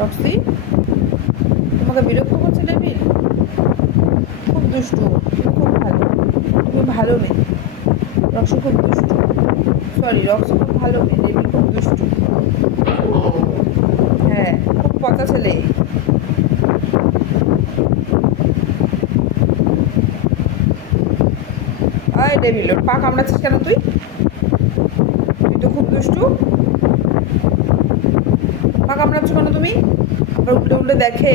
Roxie, তোমাকে বিরক্ত করছে ডেভিল? খুব দুষ্টু, তুমি খুব ভালো, তুমি ভালো মেয়ে। রক্সি খুব দুষ্টু, সরি রক্সি খুব ভালো মেয়ে, ডেভিল খুব দুষ্টু। হ্যাঁ, খুব পচা ছেলে। আয় ডেভিল, ওর পা কামড়াচ্ছিস কেন তুই? তুই তো খুব দুষ্টু। পা কামড়াচ্ছ কেন তুমি? আবার উল্টে উল্টে দেখে।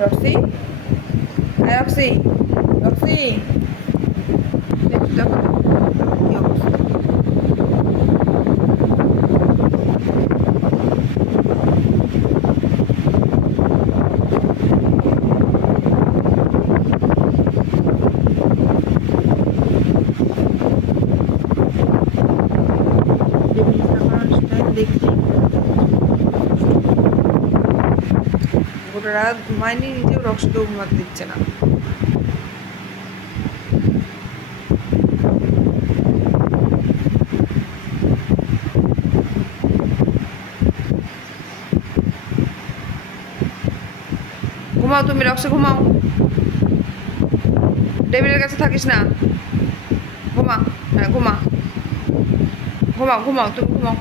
রক্সি, হ্যাঁ রক্সি, রক্সি, দেখো দেখো কি অবস্থা। ডেভিল আমার স্টাইল দেখলে গোটা রাত ঘুমায়নি, নিজেও রক্সিকেও ঘুমাতে দিচ্ছে না। ঘুমাও তুমি, রক্সি ঘুমাও, টেবিলের কাছে থাকিস না। ঘুমা, হ্যাঁ ঘুমা, ঘুমাও ঘুমাও, তুমি ঘুমাও।